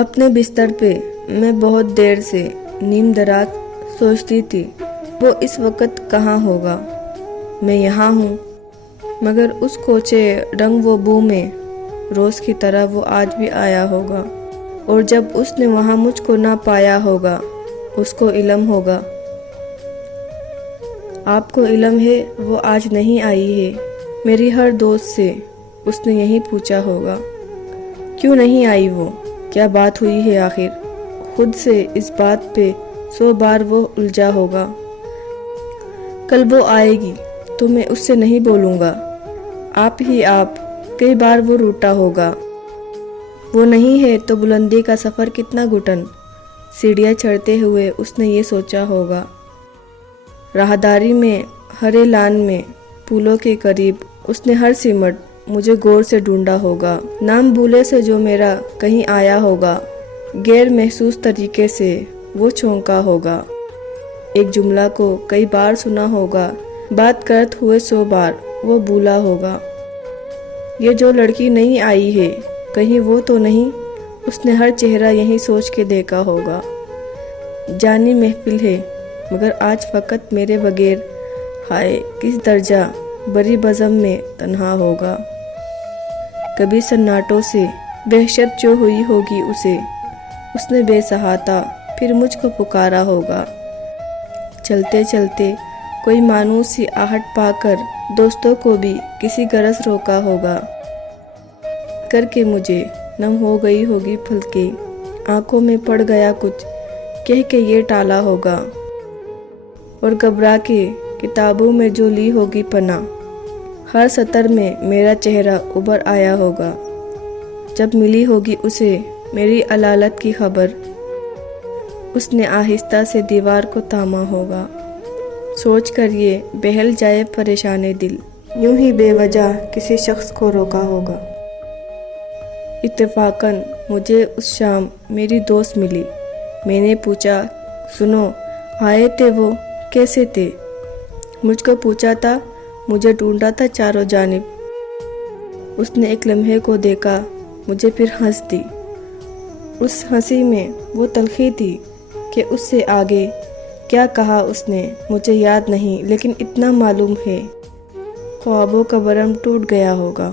اپنے بستر پہ میں بہت دیر سے نیم دراز سوچتی تھی وہ اس وقت کہاں ہوگا۔ میں یہاں ہوں، مگر اس کوچے رنگ و بو میں روز کی طرح وہ آج بھی آیا ہوگا، اور جب اس نے وہاں مجھ کو نہ پایا ہوگا اس کو علم ہوگا۔ آپ کو علم ہے وہ آج نہیں آئی ہے؟ میری ہر دوست سے اس نے یہی پوچھا ہوگا، کیوں نہیں آئی وہ؟ کیا بات ہوئی ہے آخر؟ خود سے اس بات پہ 100 بار وہ الجھا ہوگا۔ کل وہ آئے گی تو میں اس سے نہیں بولوں گا، آپ ہی آپ، کئی بار وہ روٹا ہوگا۔ وہ نہیں ہے تو بلندی کا سفر کتنا گھٹن، سیڑھیاں چڑھتے ہوئے اس نے یہ سوچا ہوگا۔ راہداری میں، ہرے لان میں، پھولوں کے قریب اس نے ہر سمت مجھے غور سے ڈھونڈا ہوگا۔ نام بھولے سے جو میرا کہیں آیا ہوگا، غیر محسوس طریقے سے وہ چونکا ہوگا۔ ایک جملہ کو کئی بار سنا ہوگا، بات کرتے ہوئے 100 بار وہ بھولا ہوگا۔ یہ جو لڑکی نہیں آئی ہے کہیں وہ تو نہیں، اس نے ہر چہرہ یہی سوچ کے دیکھا ہوگا۔ جانی محفل ہے مگر آج فقط میرے بغیر، ہائے کس درجہ بری بزم میں تنہا ہوگا۔ کبھی سناٹوں سے وحشت جو ہوئی ہوگی اسے، اس نے بے سہاتا پھر مجھ کو پکارا ہوگا۔ چلتے چلتے کوئی مانوس سی آہٹ پا کر دوستوں کو بھی کسی غرض روکا ہوگا، کر کے مجھے نم ہو گئی ہوگی پھلکیں، آنکھوں میں پڑ گیا کچھ کہہ کے یہ ٹالا ہوگا، اور گھبرا کے کتابوں میں جو لی ہوگی پناہ، ہر سطر میں میرا چہرہ ابھر آیا ہوگا۔ جب ملی ہوگی اسے میری علالت کی خبر، اس نے آہستہ سے دیوار کو تھاما ہوگا۔ سوچ کر یہ بہل جائے پریشان دل، یوں ہی بے وجہ کسی شخص کو روکا ہوگا۔ اتفاقاً مجھے اس شام میری دوست ملی۔ میں نے پوچھا، سنو، آئے تھے وہ؟ کیسے تھے؟ مجھ کو پوچھا تھا، مجھے ڈھونڈا تھا چاروں جانب۔ اس نے ایک لمحے کو دیکھا مجھے، پھر ہنس دی۔ اس ہنسی میں وہ تلخی تھی کہ اس سے آگے کیا کہا اس نے مجھے یاد نہیں، لیکن اتنا معلوم ہے خوابوں کا بھرم ٹوٹ گیا ہوگا۔